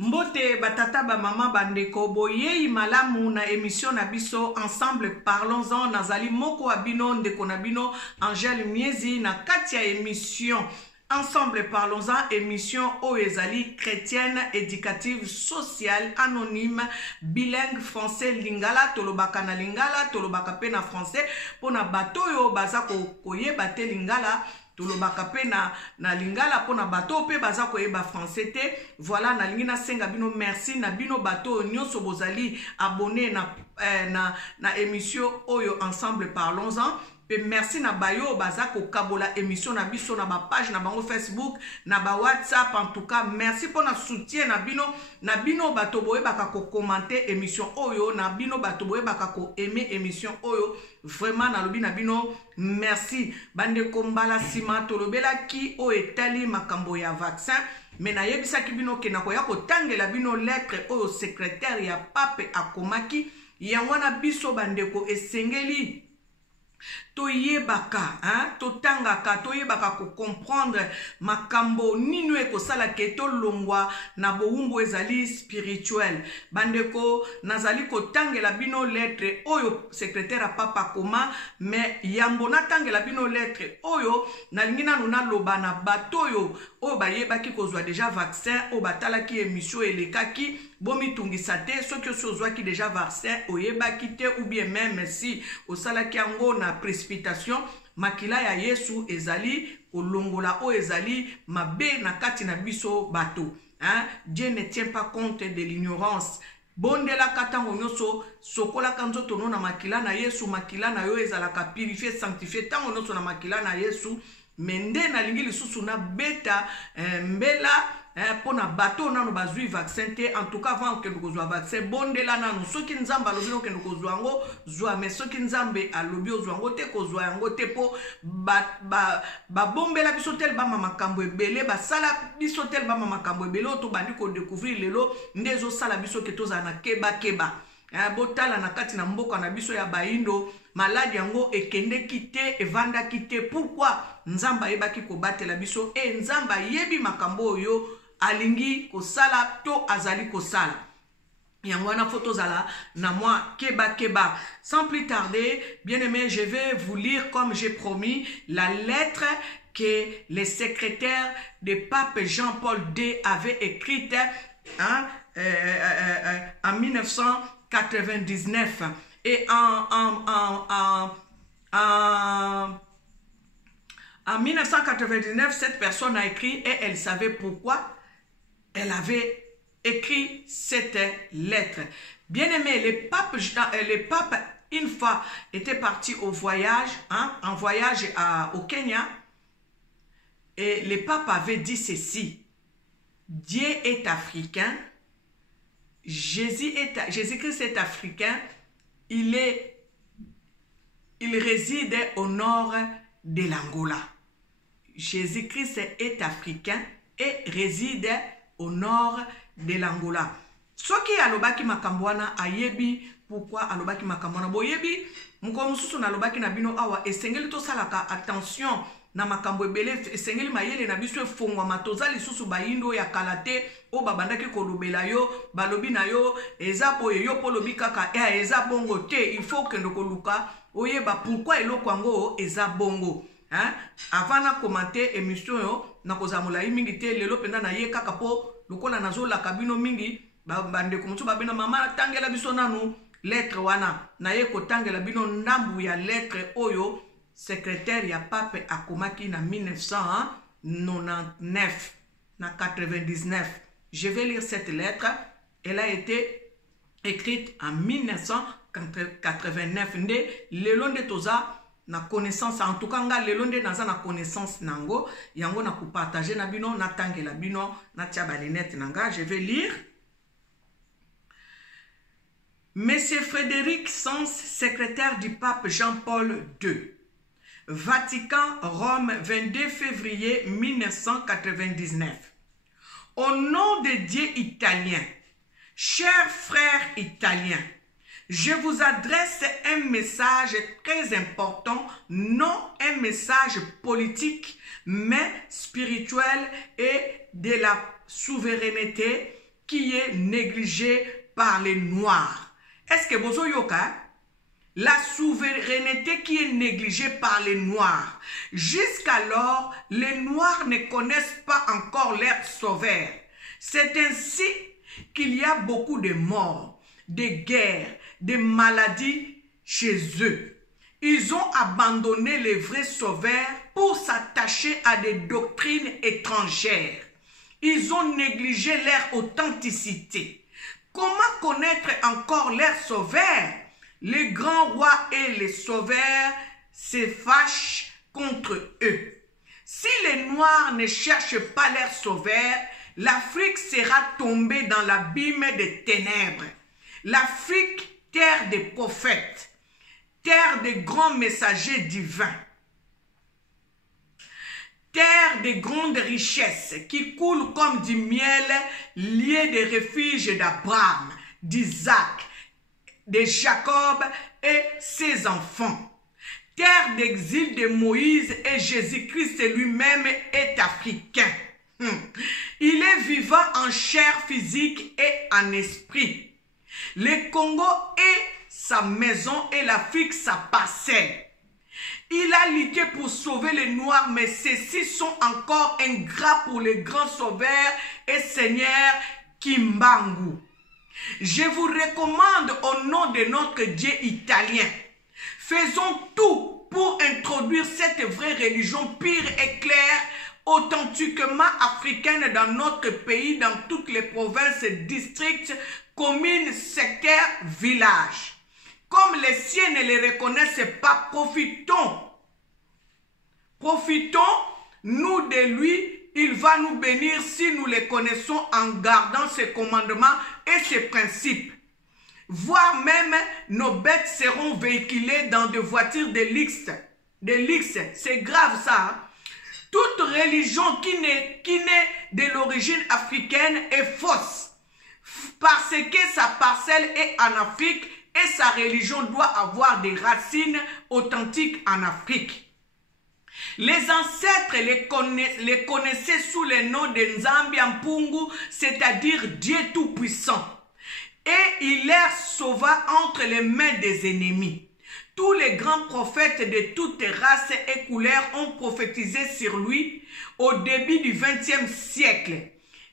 Mbote batata ba mama bandeko boye malamu na émission na biso ensemble parlons-en nazali moko abino ndeko na bino Angèle Miezi na katia émission ensemble parlons-en émission Oezali chrétienne éducative sociale anonyme bilingue français lingala tolobaka na lingala tolobaka pe na français pona bato yo baza koyeba te lingala tolobaka pe na lingala pona bato pe baza koyeba français te. Voilà na lingi na senga bino merci na bino bato nyonso bozali abonné na émission oyo ensemble parlons-en. Pe merci na bayo baza ko kabola émission na biso na ba page na bango Facebook na ba WhatsApp. En tout cas merci pour na soutien na bino bato boye baka ko commenter émission oyo na bino bato boye baka ko aimer émission oyo. Vraiment na lobi na bino merci bande kombala sima tolobela ki o etali makambo ya vaccin mais na yebisa ki bino ke na ko ya ko tangela bino lettre oyo secrétaire ya pape akomaki yangwana biso bande ko esengeli toyebaka totangaka toyebaka ko comprendre makambo nino ekosala ke tolongwa na bowumbu ezali spirituel bandeko nazali kotangela bino lettre oyo secrétaire a papa koma mais yambo natangela bino lettre oyo nalingi nanu naloba na bato oyo bayebaki kozwa déjà vaccin oyo batalaki émission elekaki bomitungisa te soki ozwaki déjà vaccin oyebaki te ou bien même si osalaki yango na précipitation makila ya Yesu ezali kolongola o ezali mabe na kati na biso bato. Dieu ne tient pas compte de l'ignorance. Bondela katango nyoso sokola kanzo tono na makila na Yesu makila na yo ezalaka purifier sanctifier tango nyoso na makila na Yesu mende na lingi lisusu na beta mbela pona bato nano bazui vaccin te. En tout cas avant que nous vaccin bondela nano soki nzamba lobino ke ndoko zwango zwa mais soki nzambe alobi ozwango te ko zwa yango te po ba bombela biso tel ba makambo ebele ba sala biso tel ba makambo ebele to bandi ko découvrir lelo ndezo sala biso ke toza na keba botala na kati na mboka na biso ya baindo maladi yango ekende kite evanda kite. Pourquoi nzamba yebaki ko batela biso nzamba yebi makambo yo alingi kosala to azali kosala yango na photo zala na moi keba. Sans plus tarder, bien aimé, je vais vous lire comme j'ai promis la lettre que le secrétaire de pape Jean-Paul II avait écrite en 1999 et en 1999 cette personne a écrit et elle savait pourquoi elle avait écrit cette lettre. Bien aimé, le pape une fois était parti au voyage, en voyage au Kenya, et le pape avait dit ceci: Dieu est africain, Jésus-Christ est africain, il réside au nord de l'Angola. Jésus-Christ est africain et réside au nord de l'Angola. Soki alobaki makambwana ayebi pourquoi alobaki makambwana boyebi mko mususu na alobaki na bino awa esengeli to salaka attention na makambo ebele esengeli mayele na biso efongwa matoza lisusu bayindo ya kalate o babandaki kolobela yo balobi na yo eza boye yo polobi kaka eza bongo te il faut que ndokoluka oyeba pourquoi eloko yango eza bongo. Avant na commenter émission yo na kozamula mingi te lelo penda na ye kaka po lokola nazola kabino mingi bande ko mutu babena mama tangela biso nanu lettre wana na ye ko tangela bino ndambu ya lettre oyo secrétaire ya pape akomaki na 1999 na 99. Je vais lire cette lettre. Elle a été écrite en 1989 nde lelo nde toza na connaissance. En tout cas nga lelo nde naza na connaissance nango yango na kupartager na bino na tangela bino na tia balinette nanga. Je vais lire. Monsieur Frédéric Sens, secrétaire du pape Jean-Paul II, Vatican, Rome, 22 février 1999. Au nom de Dieu italien, chers frères italiens, je vous adresse un message très important, non un message politique, mais spirituel et de la souveraineté qui est négligée par les Noirs. Est-ce que vous yoka? La souveraineté qui est négligée par les Noirs. Jusqu'alors, les Noirs ne connaissent pas encore leur sauveur. C'est ainsi qu'il y a beaucoup de morts, de guerres, de maladies chez eux. Ils ont abandonné les vrais sauveurs pour s'attacher à des doctrines étrangères. Ils ont négligé leur authenticité. Comment connaître encore leur sauveur? Les grands rois et les sauveurs se fâchent contre eux. Si les Noirs ne cherchent pas leur sauveur, l'Afrique sera tombée dans l'abîme des ténèbres. L'Afrique, terre des prophètes, terre des grands messagers divins, terre des grandes richesses qui coulent comme du miel, lié des refuges d'Abraham, d'Isaac, de Jacob et ses enfants. Terre d'exil de Moïse et Jésus-Christ lui-même est africain. Il est vivant en chair physique et en esprit. Le Congo est sa maison et l'Afrique sa parcelle. Il a lutté pour sauver les Noirs, mais ceux-ci sont encore ingrats pour le grand sauveur et Seigneur Kimbangu. Je vous recommande au nom de notre Dieu italien, faisons tout pour introduire cette vraie religion pure et claire, authentiquement africaine dans notre pays, dans toutes les provinces, districts, communes, secteurs, villages. Comme les siens ne les reconnaissent pas, profitons. Profitons, nous de lui. Il va nous bénir si nous les connaissons en gardant ses commandements et ses principes. Voire même nos bêtes seront véhiculées dans des voitures de luxe. C'est grave ça. Hein? Toute religion qui n'est de l'origine africaine est fausse. Parce que sa parcelle est en Afrique et sa religion doit avoir des racines authentiques en Afrique. Les ancêtres les connaissaient sous le nom de Nzambi Mpungu, c'est-à-dire Dieu Tout-Puissant. Et il les sauva entre les mains des ennemis. Tous les grands prophètes de toutes races et couleurs ont prophétisé sur lui au début du XXe siècle.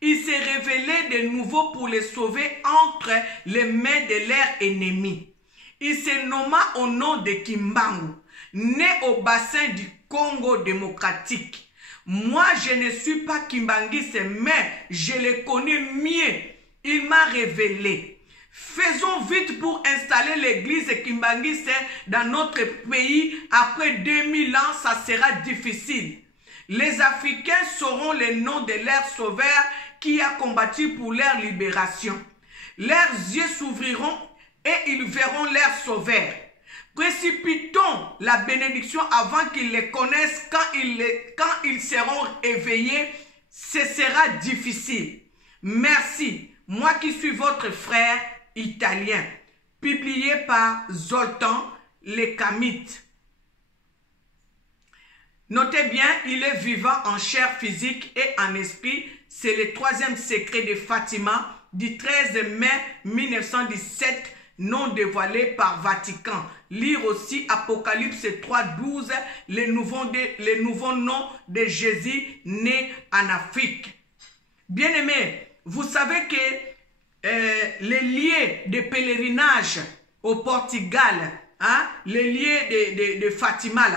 Il s'est révélé de nouveau pour les sauver entre les mains de leurs ennemis. Il se nomma au nom de Kimbangu, né au bassin du Congo démocratique. Moi, je ne suis pas Kimbanguiste, mais je le connais mieux. Il m'a révélé. Faisons vite pour installer l'église Kimbanguiste dans notre pays. Après 2000 ans, ça sera difficile. Les Africains sauront le nom de leur sauveur qui a combattu pour leur libération. Leurs yeux s'ouvriront et ils verront leur sauveur. Précipitons la bénédiction avant qu'ils les connaissent. Quand ils seront éveillés, ce sera difficile. Merci, moi qui suis votre frère italien, publié par Zoltan Lekamite. Notez bien, il est vivant en chair physique et en esprit. C'est le troisième secret de Fatima du 13 mai 1917, non dévoilé par Vatican. Lire aussi Apocalypse 3:12, les nouveaux noms de Jésus né en Afrique. Bien-aimés, vous savez que les lieux de pèlerinage au Portugal, hein, les lieux de Fatima,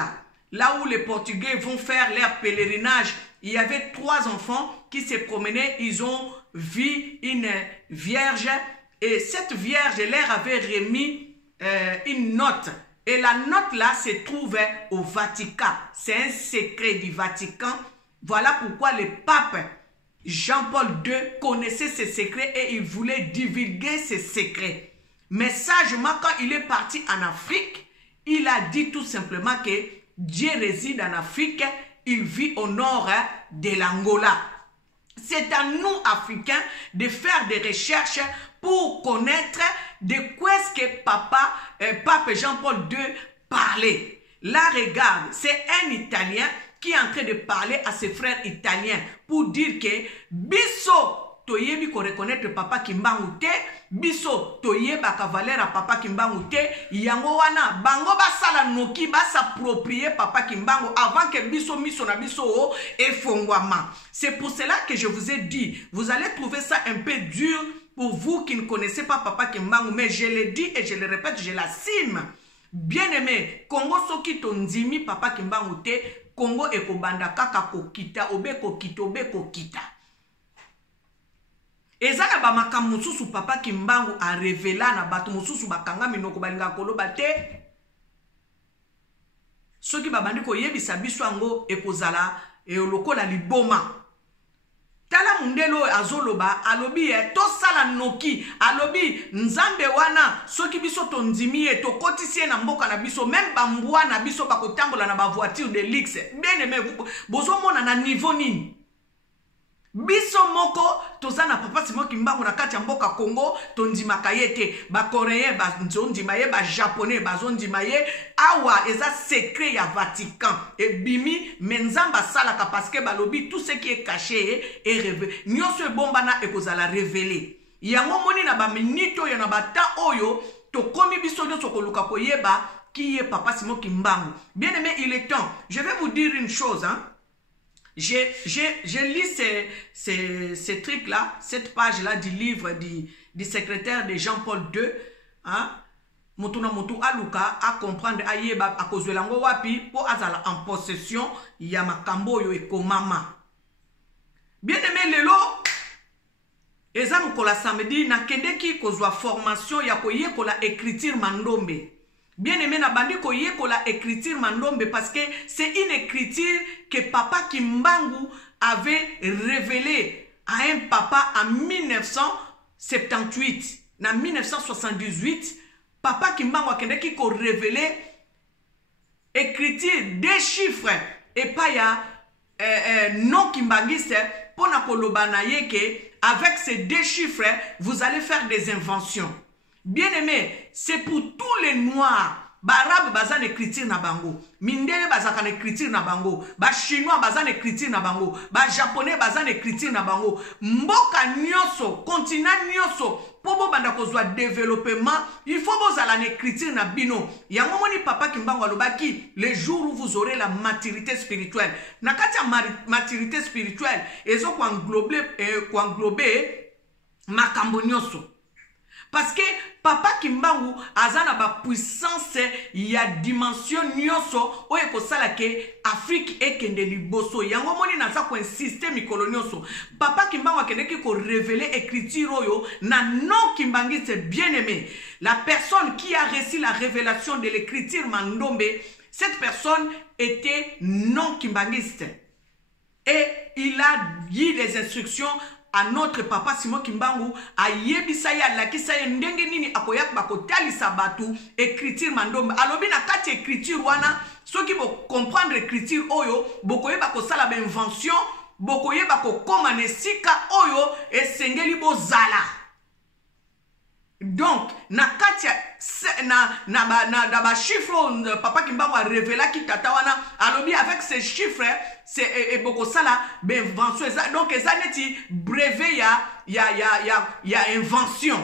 là où les Portugais vont faire leur pèlerinage, il y avait 3 enfants qui se promenaient, ils ont vu une vierge et cette vierge leur avait remis une note. Et la note là se trouve au Vatican. C'est un secret du Vatican. Voilà pourquoi le pape Jean-Paul II connaissait ces secrets et il voulait divulguer ces secrets. Mais sagement, quand il est parti en Afrique, il a dit tout simplement que Dieu réside en Afrique, il vit au nord de l'Angola. C'est à nous, Africains, de faire des recherches pour connaître de quoi est-ce que Pape Jean-Paul II parlait. Là, regarde, c'est un Italien qui est en train de parler à ses frères italiens pour dire que Bisso toyebi ko reconnaître papa Kimbangu te, biso toyeba ka valeur a papa Kimbangu te, yango wana bango basala noki s'approprier papa Kimbangu avant que biso miso na biso efongwama. C'est pour cela que je vous ai dit, vous allez trouver ça un peu dur pour vous qui ne connaissez pas papa Kimbangu, mais je le dis et je le répète, je l'assume. Bien aimé, Congo soki tondimi papa Kimbangu te, Congo ekobanda kaka kokita, obe kokita. Ezana ba makambo mususu papa Kimbangu a révéla na bato mususu bakanga minoko balinga koloba te. Soki babandi ko yebisa biso ango ekozala lokola liboma. Tala mundelo azoloba alobi to sala noki alobi nzambe wana soki biso tondimi to kotisie na mboka na biso même bambwa na biso bakotambola na ba voiture de luxe. Bien aimé bozo mona na niveau nini? Biso moko tozana papa Simon Kimbangu na kati ya mboka Congo tondimaka yete ba coréen ba nzondima ye ba japonais ba zondima ye awa eza secret ya Vatican et bimi menzamba salaka parce que balobi tout ce qui est caché et révélé nyonso bombana ekozala révélé yango moni na ba minito yo na bata oyo to komi biso nyonso koluka koyeba qui est papa Simon Kimbangu. Bien aimé, il est temps. Je vais vous dire une chose hein. J'ai lu ces trucs-là, cette page-là du livre du secrétaire de Jean-Paul II. Hein? Motuna motu aluka à comprendre ayeba à cause de l'ango wapi pour azala en possession ya makambo yo ekomama. Bien aimé lelo eza mukola samedi na kendeki kozwa formation ya koyekola écriture mandombe. Bien aimé na bandi koyekola écriture mandombe parce que c'est une écriture que papa Kimbangu avait révélé à un papa en 1978. En 1978, papa Kimbangu a révélé écriture des chiffres et pas ya non Kimbangiste pour na kolobana yeke avec ces deux chiffres vous allez faire des inventions. Bien aimé, c'est pour tous les noirs. Barabe bazan écriture na bango, mindele bazan écriture na bango, ba chinois bazan écriture na bango, ba japonais bazan écriture na bango, mboka nyonso, continent nyonso, pobo banda kozwa développement, il faut vous aller écriture na bino. Yango moni papa Kimbangu alobaki, le jour où vous aurez la maturité spirituelle. Na kati ya maturité spirituelle, ezo ko englober makambo nyonso. Parce que papa Kimbangu azana ba puissance ya dimension nyonso oye ko sala ke Afrique ekende liboso yango moni naza ko insister mikolo nyonso papa Kimbangu akende ki ko révéler écriture oyo na non Kimbangiste bien aimé la personne qui a reçu la révélation de l'écriture mandombe cette personne était non Kimbangiste et il a dit les instructions à notre papa Simon Kimbangu a yebisa ya lakisa ye ndenge nini akoyak bakotalisa batu écriture mandombe alobi na kati écriture wana soki bo comprendre écriture oyo bokoyeba ko sala ba invention bokoyeba ko koma nesika oyo esengeli bozala. Donc na kati na ba chiffre papa Kimbangu a révélé ki tata wana alobi avec ces chiffres c'est beaucoup ça là ben invention donc ça neti brevet ya invention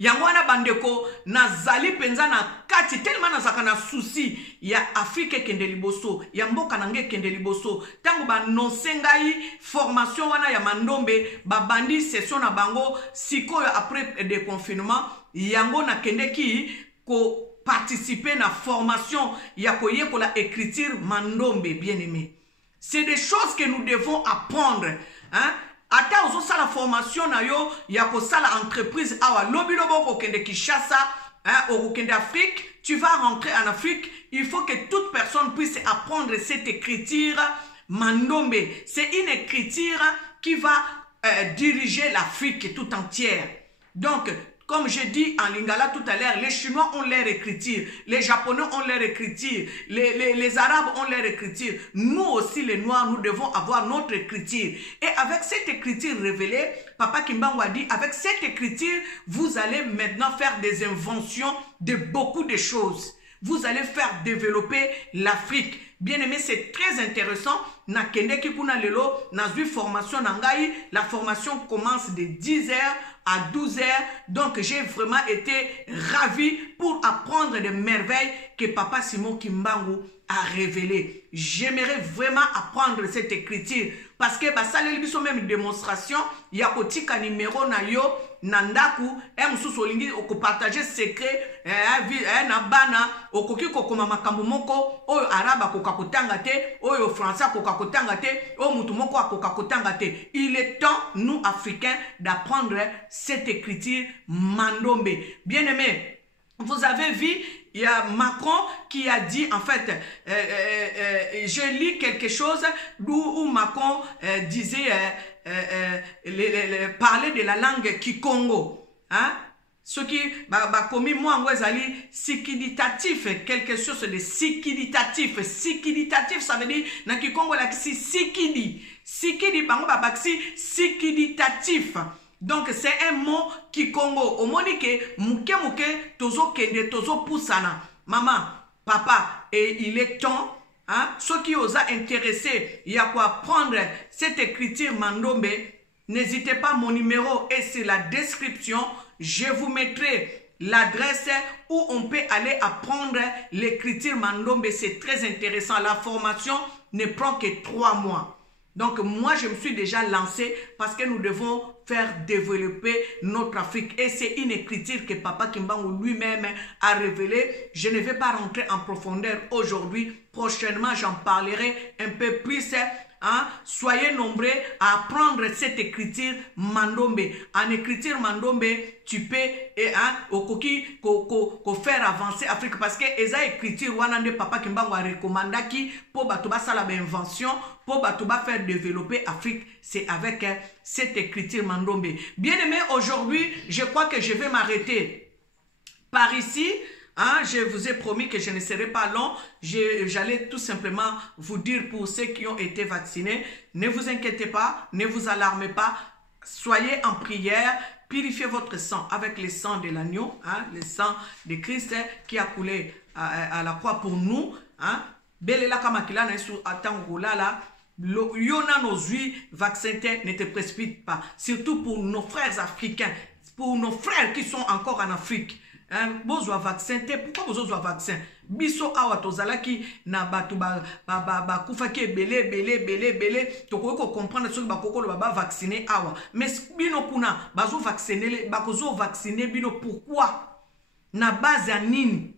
yango wana bandeko nazali penza na kati tellement nazaka na souci ya Afrique kende liboso ya mboka nange kende liboso tango ba nonsengai formation wana ya mandombe ba bandi session na bango sikoyo après des confinements yango na kende ki ko participer na formation ya koyekola écriture mandombe bien aimé. C'est des choses que nous devons apprendre hein. Ata ozo sala formation na yo ya ko sala entreprise awa lobi lobo ko kende Kinshasa hein au kende Afrique tu vas rentrer en Afrique il faut que toute personne puisse apprendre cette écriture mandombe. C'est une écriture qui va diriger l'Afrique tout entière. Donc comme je dis en lingala tout à l'heure, les Chinois ont leur écriture, les Japonais ont leur écriture, les Arabes ont leur écriture. Nous aussi, les Noirs, nous devons avoir notre écriture. Et avec cette écriture révélée, papa Kimbangu a dit, avec cette écriture, vous allez maintenant faire des inventions de beaucoup de choses. Vous allez faire développer l'Afrique. Bien aimé, c'est très intéressant. Na kende ki kuna lelo, na zui formation nangai. La formation commence de 10h à 12h. Donc, j'ai vraiment été ravi pour apprendre des merveilles que Papa Simon Kimbangu a révélé. J'aimerais vraiment apprendre cette écriture parce que ça les biso même démonstration ya kotika numéro na yo nandaku mususu olingi okopartager secret na bana okoki kokoma makambo moko oyo araba koka kotanga te oyo français koka kotanga te oyo mutu moko akoka kotanga te. Il est temps nous Africains d'apprendre cette écriture mandombe. Bien aimé, vous avez vu, il y a Macron qui a dit, en fait, je lis quelque chose où Macron disait, parler de la langue Kikongo. Hein? Ce qui, comme moi, en Wazali, sikiditatif, quelque chose de sikiditatif. Sikiditatif, ça veut dire, na Kikongo, la sikidi. Sikidi, bango, babaksi, sikiditatif. Donc, c'est un mot qui Congo. Au monique, mouke tozo kende, tozo poussana. Maman, papa, et il est temps, hein, ceux qui osent intéressés, il y a quoi prendre cette écriture mandombe. N'hésitez pas, mon numéro est sur la description. Je vous mettrai l'adresse où on peut aller apprendre l'écriture mandombe. C'est très intéressant. La formation ne prend que 3 mois. Donc, moi, je me suis déjà lancé parce que nous devons faire développer notre Afrique. Et c'est une écriture que Papa Kimbangu lui-même a révélée. Je ne vais pas rentrer en profondeur aujourd'hui. Prochainement, j'en parlerai un peu plus. Hein? Soyez nombreux à apprendre cette écriture mandombe. En écriture mandombe, tu peux faire avancer l'Afrique parce que eza écriture wanande Papa Kimbangu a recommandé qui pour batuba sala invention pour batuba faire développer l'Afrique, c'est avec cette écriture mandombe. Bien aimé, aujourd'hui, je crois que je vais m'arrêter par ici. Hein, je vous ai promis que je ne serai pas long. J'allais tout simplement vous dire pour ceux qui ont été vaccinés, ne vous inquiétez pas, ne vous alarmez pas. Soyez en prière, purifiez votre sang avec le sang de l'agneau, hein, le sang de Christ qui a coulé à la croix pour nous. Hein. Belela kamakila na su atangola la. Yona nos vaccins ne te précipite pas. Surtout pour nos frères africains, pour nos frères qui sont encore en Afrique. Besoin vaccin te pourquoi besoin vaccin biso awa tozalaki na batu ba kufaki belé toko comprendre ce que bakoko ba vacciner awa mais bino kuna bazo vacciner bakozo vacciner bino pourquoi na base ya nini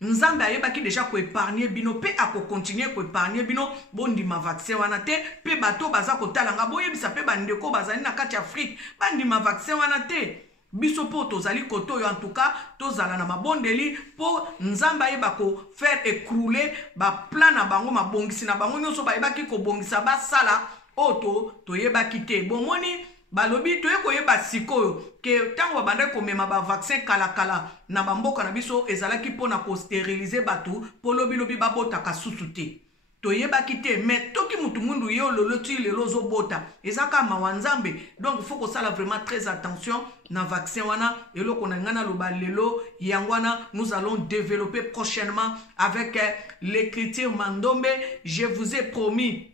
nzambe ayebaki déjà ko épargner bino pe ako continuer ko épargner bino bondima vaccin wana te pe bato baza ko talanga boyebisa pe bandeko bazali na kati Afrique bandima vaccin wana te. Biso po tozali koto yo en tout cas tozala na mabondeli po nzamba yeba ko faire écrouler ba plan na bango mabongisi na bango nyonso ba yeba ki ko bongisa ba sala oto to yeba kite bomoni balobi to yeko yeba sikoyo ke tango banda ko mema ba vaccin kala na bamboka na biso ezalaki pona ko stériliser batu po lobi ba bota ka susute to yeba kite mais toki mutu mundu yo loloti le lozo bota ezaka mawanzambe. Donc il faut que ça la vraiment très attention na vaccin wana eloko na ngana loba lelo yangwana nous allons développer prochainement avec l'écriture mandombe. Je vous ai promis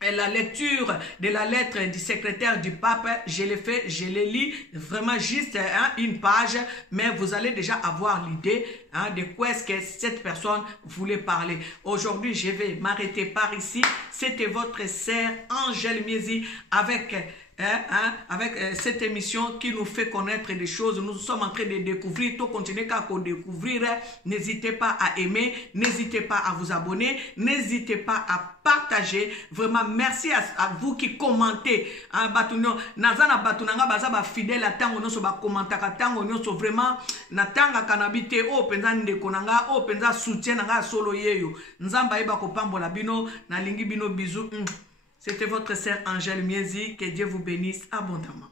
la lecture de la lettre du secrétaire du pape, je l'ai fait, je l'ai lu, vraiment juste une page, mais vous allez déjà avoir l'idée de quoi est-ce que cette personne voulait parler. Aujourd'hui, je vais m'arrêter par ici. C'était votre sœur Angèle Miezi avec cette émission qui nous fait connaître des choses. Nous sommes en train de découvrir, tout continuer qu'à découvrir. N'hésitez pas à aimer, n'hésitez pas à vous abonner, n'hésitez pas à partager. Vraiment, merci à vous qui commentez. Nazana batunanga bazaba fidèle à tango no so ba commentaka tango no so vraiment na tanga kanabite o penza ndeko nanga o penza soutien nanga solo yeyo. Nzamba yeba ko pambola bino na lingi bino bisous. C'était votre sœur Angèle Miezi. Que Dieu vous bénisse abondamment.